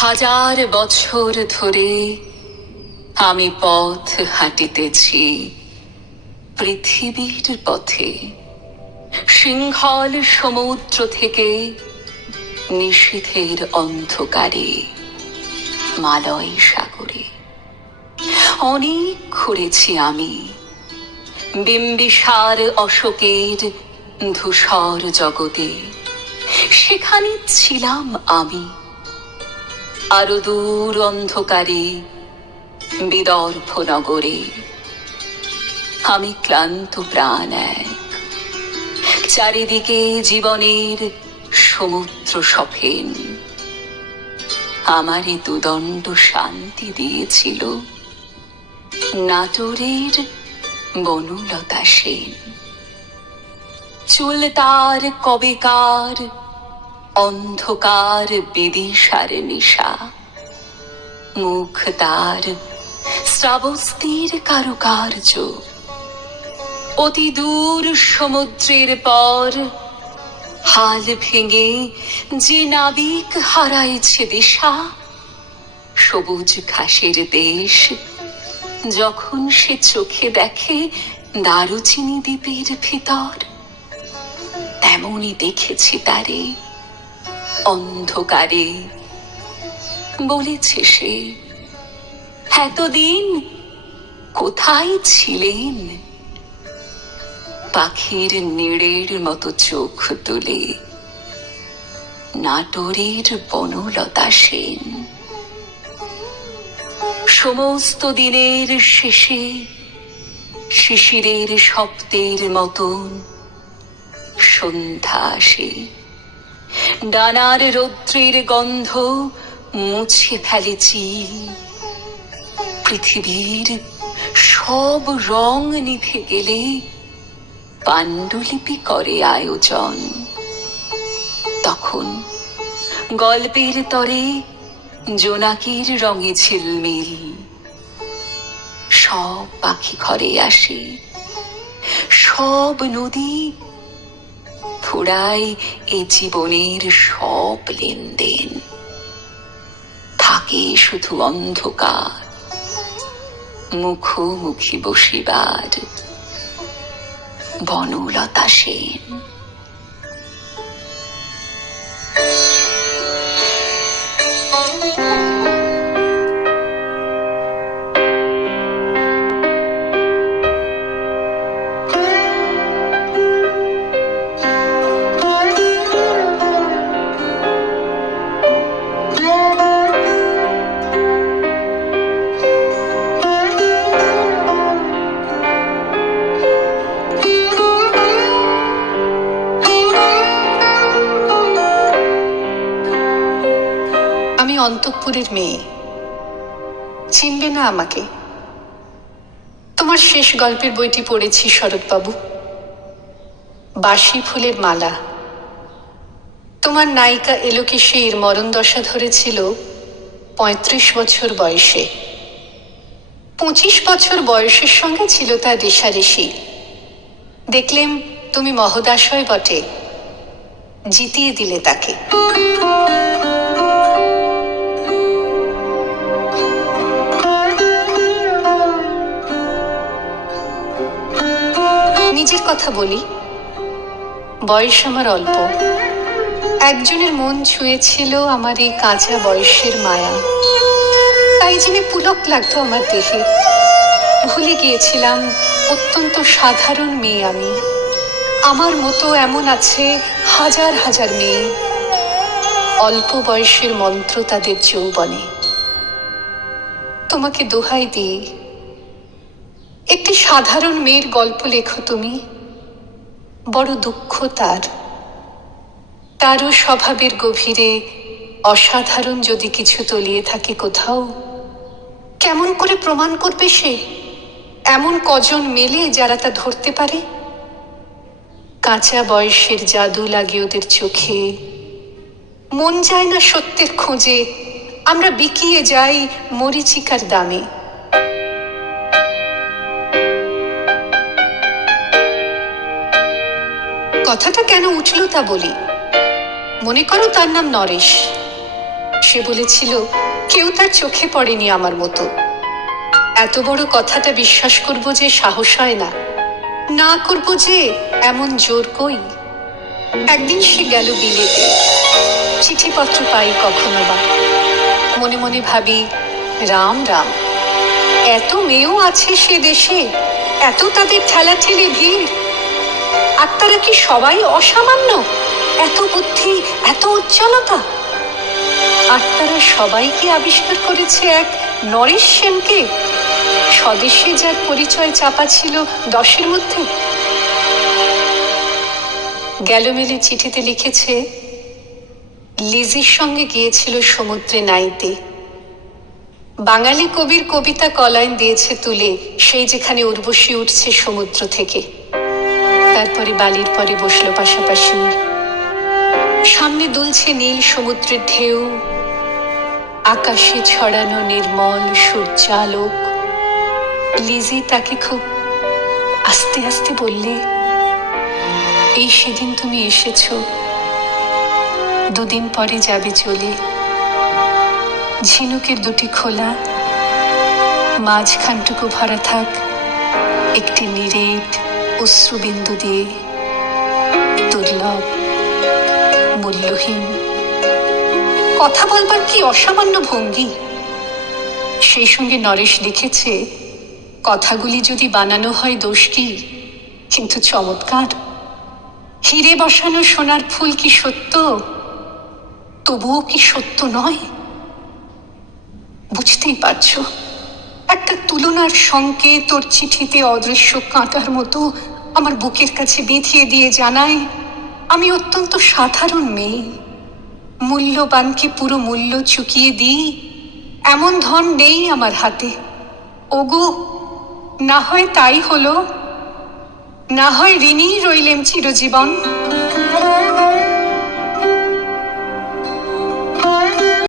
হাজার বছর ধরে আমি পথ হাঁটিতেছি পৃথিবীর পথে, সিংহল সমুদ্র থেকে নিশীথের অন্ধকারে মালয় সাগরে। অনেক ঘুরেছি আমি বিম্বিসার অশোকের ধূসর জগতে, সেখানে ছিলাম আমি। আরো দূর অন্ধকারে বিদর্ভ নগরে আমি ক্লান্ত প্রাণ এক, চারিদিকে জীবনের সমুদ্র সফেন। আমারে দুদণ্ড শান্তি দিয়েছিল নাটোরের বনলতা সেন। চুল তার কবেকার অন্ধকার বিদিশার নিশা, মুখ তার শ্রাবস্তির কারুকার্য। অতি দূর সমুদ্রের পর হাল ভেঙে যে নাবিক হারাইছে দিশা, সবুজ ঘাসের দেশ যখন সে চোখে দেখে দারুচিনি দ্বীপের ভিতর, তেমনি দেখেছি তারে অন্ধকারে। বলেছে সে, এতদিন কোথায় ছিলেন? পাখির নীড়ের মতো চোখ তুলে নাটোরের বনলতা সেন। সমস্ত দিনের শেষে শিশিরের শব্দের মতন সন্ধ্যা আসে। ডানার রৌদ্রের গন্ধ মুছে ফেলে চিল। পৃথিবীর সব রং নিভে গেলে পাণ্ডুলিপি করে আয়োজন। তখন গল্পের তরে জোনাকির রঙে ঝিলমিল। সব পাখি ঘরে আসে, সব নদী ফুরায় এই জীবনের সব লেনদেন। থাকে শুধু অন্ধকার, মুখোমুখি বসিবার বনলতা সেন। আমি অন্তঃপুরের মেয়ে, চিনবে না আমাকে। তোমার শেষ গল্পের বইটি পড়েছি শরৎবাবু, বাসি ফুলের মালা। তোমার নায়িকা এলোকেশীর মরণ দশা ধরেছিল ৩৫ বছর বয়সে। ২৫ বছর বয়সের সঙ্গে ছিল তার রেশারেশি। দেখলেম তুমি মহোদাশয় বটে, জিতিয়ে দিলে তাকে। নিজের কথা বলি, বয়স আমার অল্প। একজনের মন ছুঁয়েছিল আমার এই কাঁচা বয়সের মায়া, তাই জেনে পুলক লাগতো আমার দেহে। ভুলে গিয়েছিলাম অত্যন্ত সাধারণ মেয়ে আমি। আমার মতো এমন আছে হাজার হাজার মেয়ে, অল্প বয়সের মন্ত্র তাদের যৌবনে। তোমাকে দোহাই দিই, একটি সাধারণ মেয়ের গল্প লেখো তুমি। বড় দুঃখ তারও স্বভাবের গভীরে অসাধারণ যদি কিছু তলিয়ে থাকে কোথাও, কেমন করে প্রমাণ করবে সে? এমন কজন মেলে যারা তা ধরতে পারে? কাঁচা বয়সের জাদু লাগে ওদের চোখে। মন যায় না সত্যের খোঁজে, আমরা বিকিয়ে যাই মরীচিকার দামে। কথাটা কেন উঠল তা বলি। মনে করো তার নাম নরেশ। সে বলেছিল কেউ তার চোখে পড়েনি আমার মতো। এত বড় কথাটা বিশ্বাস করব যে সাহস হয় না, না করব যে এমন জোর কই। একদিন সে গেল বিলেতে, চিঠিপত্র পাই কখনো বা। মনে মনে ভাবি, রাম রাম, এত মেয়েও আছে সে দেশে, এত তাদের ঠেলাঠেলি ভিড়, আর তারা কি সবাই অসামান্য? এত বুদ্ধি, এত উজ্জ্বলতা, আর তারা সবাইকে আবিষ্কার করেছে এক নরেশ সেনকে, স্বদেশে যার পরিচয় চাপা ছিল 10-এর মধ্যে। গ্যালোমেলে চিঠিতে লিখেছে লিজির সঙ্গে গিয়েছিল সমুদ্রে নাইতে। বাঙালি কবির কবিতা কলাইন দিয়েছে তুলে, সেই যেখানে উর্বশী উঠছে সমুদ্র থেকে। তারপরে বালির পরে বসলো পাশাপাশি, সামনে দুলছে নীল সমুদ্রের ঢেউ, আকাশে ছড়ানো নির্মল সূর্যালোক। লিজি তাকে খুব আস্তে আস্তে বললে, এই সেদিন তুমি এসেছো, 2 দিন পরে যাবে চলে। ঝিনুকের 2টি খোলা, মাঝখানটুকু ভরা থাক একটি নিরেট অশ্রুবিন্দু দিয়ে, দুর্লভ, মূল্যহীন। কথা বলবার কি অসামান্য ভঙ্গি! সেই সঙ্গে নরেশ লিখেছে, কথাগুলি যদি বানানো হয় দোষ কি, কিন্তু চমৎকার। হিরে বসানো সোনার ফুল কি সত্য, তবুও কি সত্য নয়? বুঝতেই পারছো, একটা তুলনার সংকেত তোর চিঠিতে অদৃশ্য কাঁটার মতো আমার বুকের কাছে বিঁধিয়ে দিয়ে জানায়, আমি অত্যন্ত সাধারণ মেয়ে, মূল্যবানকে পুরো মূল্য চুকিয়ে দিই এমন ধন নেই আমার হাতে। ওগো, না হয় তাই হলো, না হয় ঋণী রইলেম চিরজীবন।